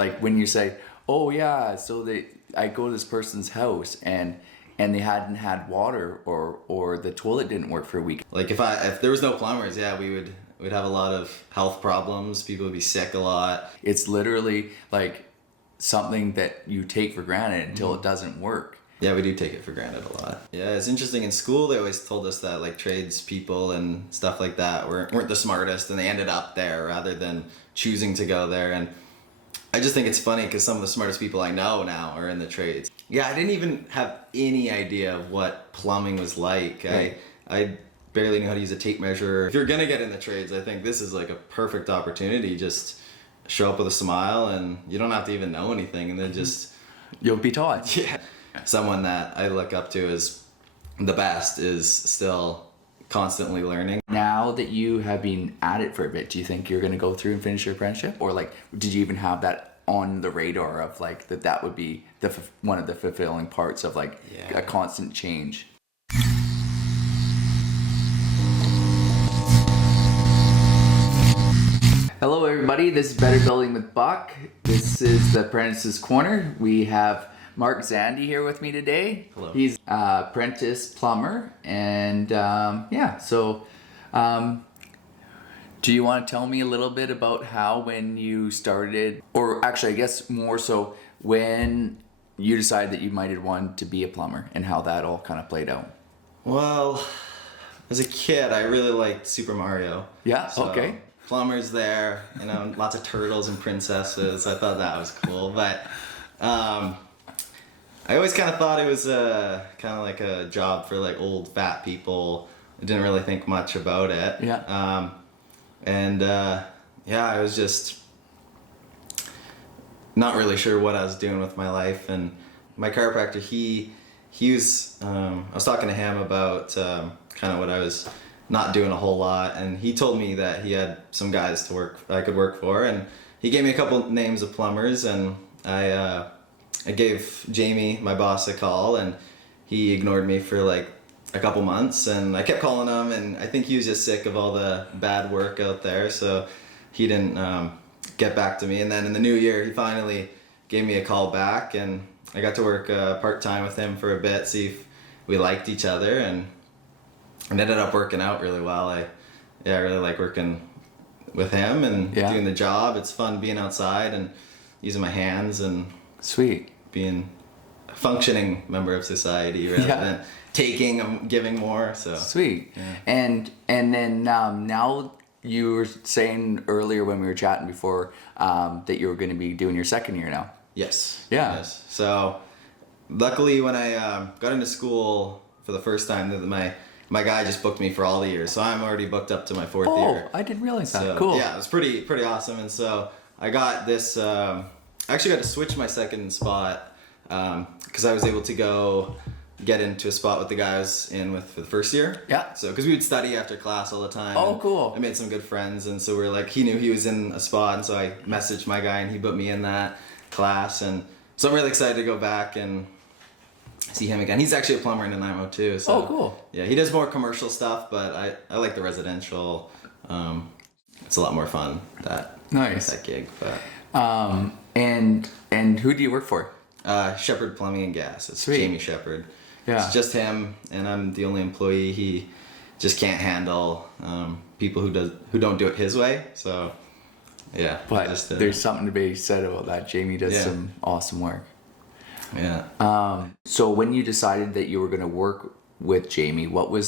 Like when you say, oh yeah, so I go to this person's house and they hadn't had water or the toilet didn't work for a week. Like if there was no plumbers, yeah, we'd have a lot of health problems. People would be sick a lot. It's literally like something that you take for granted until it doesn't work. Yeah, we do take it for granted a lot. Yeah, it's interesting. In school, they always told us that like tradespeople and stuff like that weren't the smartest, and they ended up there rather than choosing to go there. And I just think it's funny because some of the smartest people I know now are in the trades. Yeah, I didn't even have any idea of what plumbing was like. Right. I barely knew how to use a tape measure. If you're gonna get in the trades, I think this is like a perfect opportunity. Just show up with a smile, and you don't have to even know anything, and then just you'll be taught. Yeah. Someone that I look up to as the best is still constantly learning. Now that you have been at it for a bit, do you think you're going to go through and finish your apprenticeship? Or like, did you even have that on the radar of like that would be one of the fulfilling parts of like a constant change? Hello everybody, this is Better Building with Buck. This is the Apprentices Corner. We have Mark Zandy here with me today. Hello. He's apprentice plumber, and do you want to tell me a little bit about how when you started, or actually I guess more so when you decided that you might have wanted to be a plumber and how that all kind of played out? Well, as a kid, I really liked Super Mario. Yeah, so, okay. Plumbers there, lots of turtles and princesses. I thought that was cool, but I always kind of thought it was kind of like a job for like old fat people. I didn't really think much about it. Yeah. I was just not really sure what I was doing with my life. And my chiropractor, he was, I was talking to him about kind of what I was not doing a whole lot, and he told me that he had some guys I could work for, and he gave me a couple names of plumbers, and I gave Jamie, my boss, a call, and he ignored me for like a couple months, and I kept calling him, and I think he was just sick of all the bad work out there, so he didn't get back to me. And then in the new year, he finally gave me a call back, and I got to work part-time with him for a bit, see if we liked each other, and it ended up working out really well. I really like working with him and doing the job. It's fun being outside and using my hands and sweet being a functioning member of society rather than taking and giving more. So sweet. Yeah. And then now you were saying earlier when we were chatting before that you were going to be doing your second year now. Yes. Yeah. Yes. So luckily when I got into school for the first time, my guy just booked me for all the years, so I'm already booked up to my fourth year. Oh, I didn't realize that. So, cool. Yeah, it was pretty awesome. And so I got this. I actually got to switch my second spot because I was able to get into a spot with the guys in with for the first year. Yeah. So because we would study after class all the time. Oh, cool. I made some good friends, and so he knew he was in a spot, and so I messaged my guy, and he put me in that class, and so I'm really excited to go back and see him again. He's actually a plumber in Nanaimo too. So, oh, cool. Yeah, he does more commercial stuff, but I like the residential. It's a lot more fun that gig. But and who do you work for? Shepherd Plumbing and Gas. It's Sweet. Jamie Shepherd. Yeah. It's just him, and I'm the only employee. He just can't handle people who don't do it his way. So yeah. But there's something to be said about that. Jamie does some awesome work. Yeah. So when you decided that you were going to work with Jamie, what were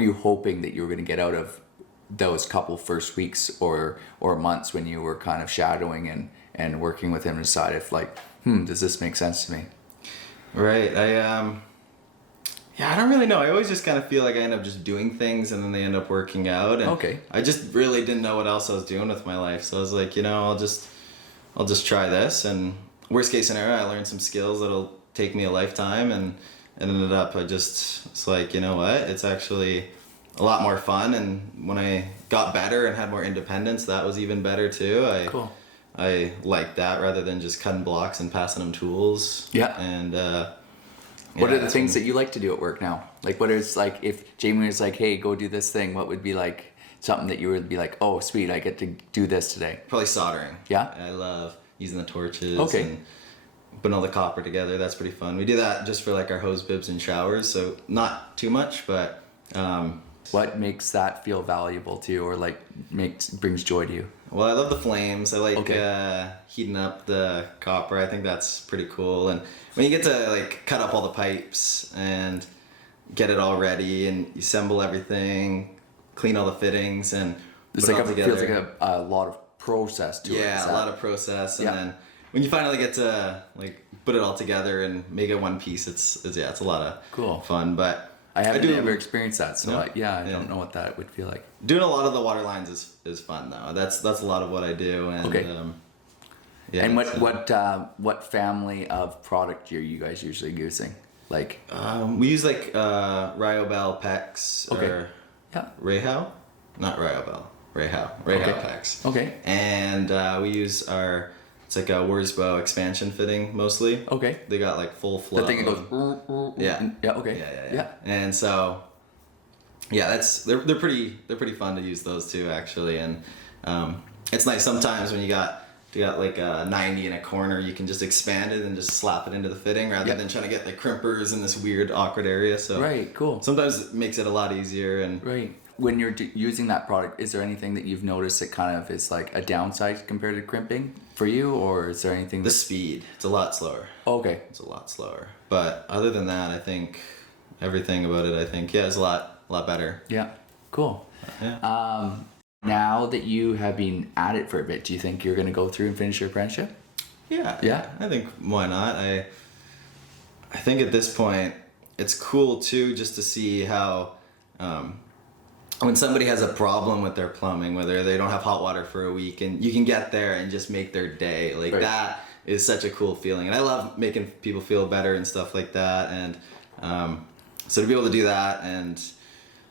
you hoping that you were going to get out of those couple first weeks or months when you were kind of shadowing and working with him to decide if like, does this make sense to me? Right. I don't really know. I always just kind of feel like I end up just doing things and then they end up working out. And I just really didn't know what else I was doing with my life. So I was like, I'll just try this, and worst case scenario, I learned some skills that'll take me a lifetime, and it ended up, it's like, you know what, it's actually a lot more fun. And when I got better and had more independence, that was even better too. I liked that rather than just cutting blocks and passing them tools. Yeah. And what are the things that you like to do at work now? Like, what is, like, if Jamie was like, hey, go do this thing, what would be like something that you would be like, oh sweet, I get to do this today? Probably soldering. Yeah. I love using the torches Okay. and putting all the copper together. That's pretty fun. We do that just for like our hose bibs and showers, so not too much, but What makes that feel valuable to you, or like brings joy to you? well, I love the flames. I like Okay. heating up the copper. I think that's pretty cool. And when you get to like cut up all the pipes and get it all ready and you assemble everything, clean all the fittings and It's put like it all feels together. like a lot of process to it. Yeah, Is a that- lot of process, and Yeah. then when you finally get to like put it all together and make it one piece, it's a lot of Cool. fun. But I haven't do ever experienced that, so No? I Yeah. don't know what that would feel like. doing a lot of the water lines is fun though. That's a lot of what I do. And Okay. yeah. And it's, what family of product are you guys usually using? Like, we use like Ryobel Pex Okay. or yeah, Rayhow, not Ryobel, Rayhow Okay. Pex. okay, And we use it's like a Wurzbow expansion fitting mostly. okay. They got like full flow. The thing that goes. Yeah. Yeah. Okay. Yeah. And so, yeah, they're pretty fun to use those too actually, and it's nice sometimes when you got like a 90 in a corner, you can just expand it and just slap it into the fitting rather Yeah. than trying to get like crimpers in this weird awkward area. So Right. Cool. sometimes it makes it a lot easier. And Right. When you're using that product, is there anything that you've noticed that kind of is like a downside compared to crimping for you, or is there anything the speed, it's a lot slower. Okay. It's a lot slower. But other than that, I think everything about it, is a lot better. Yeah. Cool. Yeah. Now that you have been at it for a bit, do you think you're going to go through and finish your apprenticeship? Yeah. Yeah? I think why not? I think at this point it's cool too just to see how when somebody has a problem with their plumbing, whether they don't have hot water for a week and you can get there and just make their day. Like Right. that is such a cool feeling. And I love making people feel better and stuff like that. And so to be able to do that, and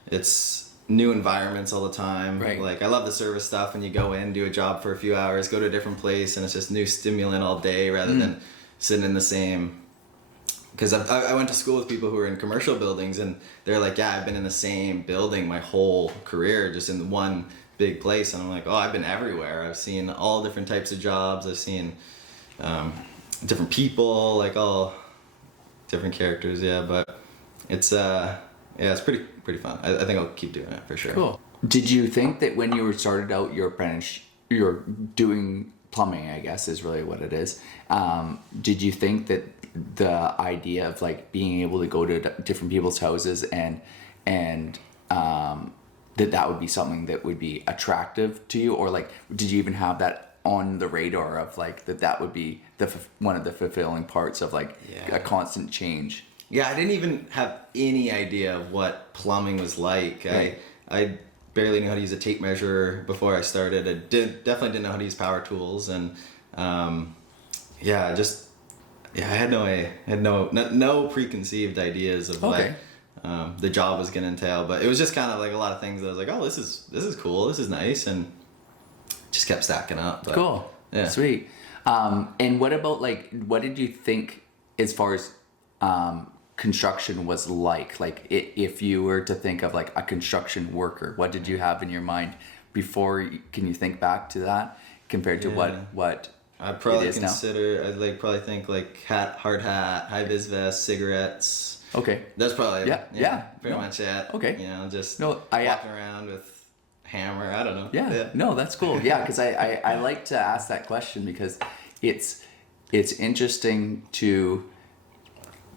it's new environments all the time. Right. Like I love the service stuff when you go in, do a job for a few hours, go to a different place, and it's just new stimulant all day rather than sitting in the same. Because I went to school with people who were in commercial buildings, and they're like, yeah, I've been in the same building my whole career, just in one big place. And I'm like, oh, I've been everywhere. I've seen all different types of jobs. I've seen different people, like all different characters. Yeah, but it's it's pretty fun. I think I'll keep doing it for sure. Cool. Did you think that when you were started out your apprentice, you're doing plumbing, I guess is really what it is. Did you think that the idea of like being able to go to different people's houses and that would be something that would be attractive to you, or like did you even have that on the radar of like that would be one of the fulfilling parts of like Yeah. a constant change? Yeah, I didn't even have any idea of what plumbing was like. Right. I barely knew how to use a tape measure before I started. I definitely didn't know how to use power tools, and I had no preconceived ideas of Okay. what the job was gonna entail. But it was just kind of like a lot of things that I was like, oh, this is cool, this is nice, and just kept stacking up. But, Cool. Yeah. Sweet. And what about like, what did you think as far as construction was like? Like if you were to think of like a construction worker, what did you have in your mind before? Can you think back to that compared to Yeah. what I'd probably it is now? consider. I'd probably think like hard hat, high vis vest, cigarettes. Okay. That's probably Yeah. pretty No. much it. Okay. You know, just No, walking around with hammer. I don't know. Yeah. No, that's cool. Yeah, because I like to ask that question because it's interesting to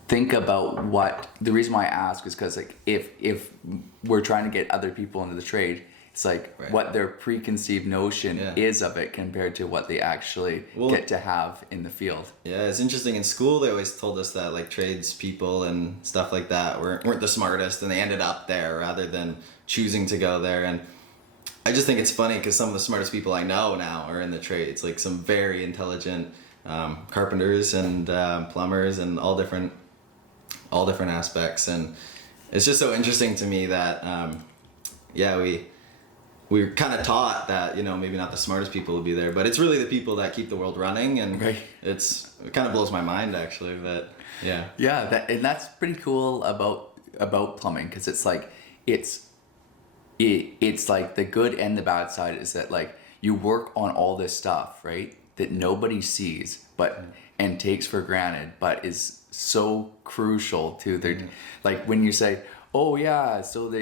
think about what the reason why I ask is because like if we're trying to get other people into the trade, it's like Right. what their preconceived notion Yeah. is of it compared to what they actually get to have in the field. Yeah, it's interesting. In school, they always told us that like tradespeople and stuff like that weren't the smartest, and they ended up there rather than choosing to go there. And I just think it's funny because some of the smartest people I know now are in the trades, like some very intelligent carpenters and plumbers and all different aspects. And it's just so interesting to me that we're kind of taught that, you know, maybe not the smartest people will be there, but it's really the people that keep the world running. And Right. it kind of blows my mind actually, but yeah. Yeah, and that's pretty cool about plumbing because it's like it's like the good and the bad side is that like you work on all this stuff, right? that nobody sees, but and takes for granted, but is so crucial to their, like when you say, oh yeah, so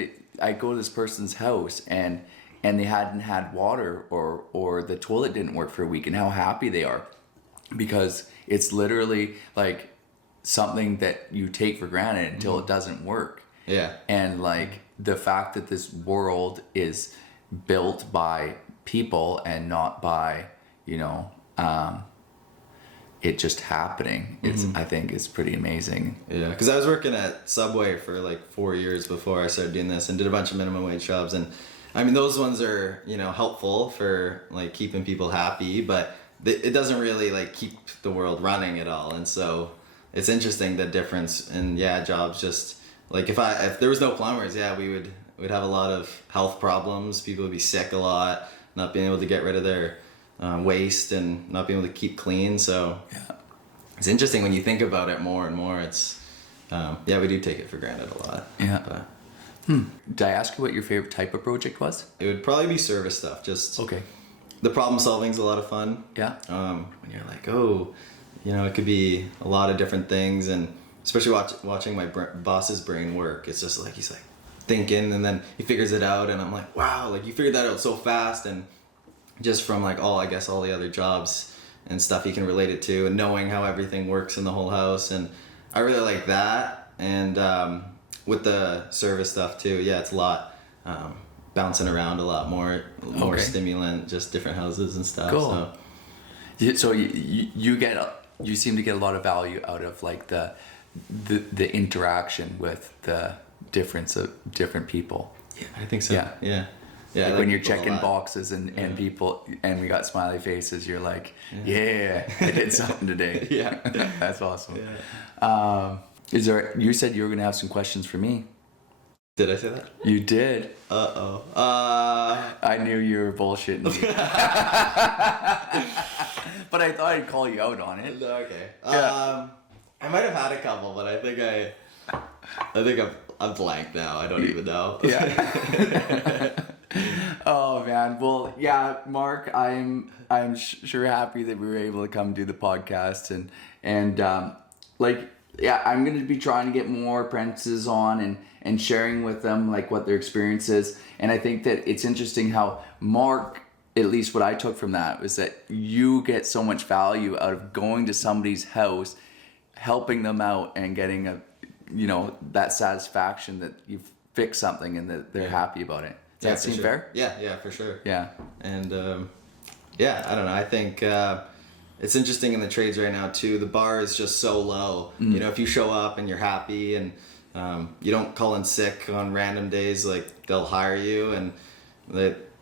I go to this person's house and they hadn't had water or the toilet didn't work for a week, and how happy they are, because it's literally like something that you take for granted until it doesn't work. Yeah. And like the fact that this world is built by people and not by, it just happening, I think is pretty amazing. Yeah, because I was working at Subway for like 4 years before I started doing this, and did a bunch of minimum wage jobs. And I mean, those ones are, helpful for like keeping people happy, but it doesn't really like keep the world running at all. And so it's interesting the difference in jobs. Just like if there was no plumbers, we'd have a lot of health problems. People would be sick a lot, not being able to get rid of their waste and not being able to keep clean. So it's interesting when you think about it more and more. It's we do take it for granted a lot. Yeah. Did I ask you what your favorite type of project was? It would probably be service stuff. Just okay. The problem solving is a lot of fun. Yeah. When you're like, it could be a lot of different things, and especially watching my boss's brain work. It's just like he's like thinking, and then he figures it out, and I'm like, wow, like you figured that out so fast. And just from like all the other jobs and stuff he can relate it to, and knowing how everything works in the whole house. And I really like that. And with the service stuff too, it's a lot bouncing around a lot more stimulant, just different houses and stuff. Cool. So you seem to get a lot of value out of like the interaction with the difference of different people. Yeah, I think so. Yeah. Like when you're checking boxes and people, and we got smiley faces, you're like, I did something today. Yeah. That's awesome. Yeah. You said you were going to have some questions for me. Did I say that? You did. Uh-oh. I knew you were bullshitting me. But I thought I'd call you out on it. Okay. Yeah. I might have had a couple, but I think I'm blank now. I don't even know. Yeah. Oh man. Well, yeah, Mark, I'm sure happy that we were able to come do the podcast, and I'm going to be trying to get more apprentices on and sharing with them like what their experience is. And I think that it's interesting how Mark, at least what I took from that, was that you get so much value out of going to somebody's house, helping them out, and getting that satisfaction that you've fixed something and that they're happy about it. Does that seem fair? Yeah, for sure. Yeah. And I don't know. I think it's interesting in the trades right now too. The bar is just so low. If you show up and you're happy and you don't call in sick on random days, like they'll hire you. And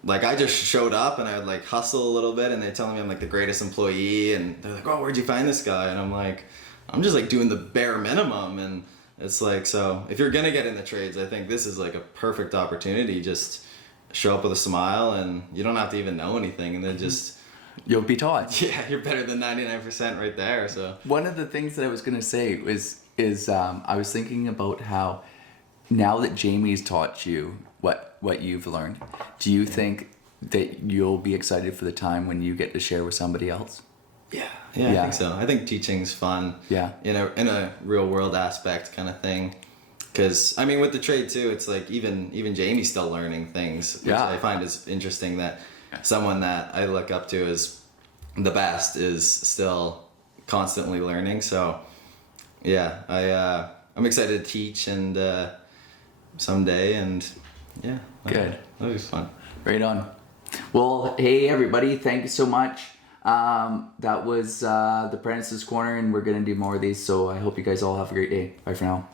like I just showed up and I would like hustle a little bit, and they're telling me I'm like the greatest employee, and they're like, oh, where'd you find this guy? And I'm like, I'm just like doing the bare minimum. And it's like, so if you're gonna get in the trades, I think this is like a perfect opportunity. Just show up with a smile, and you don't have to even know anything, and then just you'll be taught. Yeah, you're better than 99% right there. So one of the things that I was gonna say is I was thinking about how now that Jamie's taught you what you've learned, do you think that you'll be excited for the time when you get to share with somebody else? Yeah, I think so. I think teaching's fun. Yeah. In a real world aspect kind of thing. Because I mean, with the trade too, it's like even Jamie's still learning things, which I find is interesting. That someone that I look up to as the best is still constantly learning. So I'm excited to teach and someday, and good. That'll be fun. Right on. Well, hey everybody, thank you so much. That was the Apprentices Corner, and we're gonna do more of these. So I hope you guys all have a great day. Bye for now.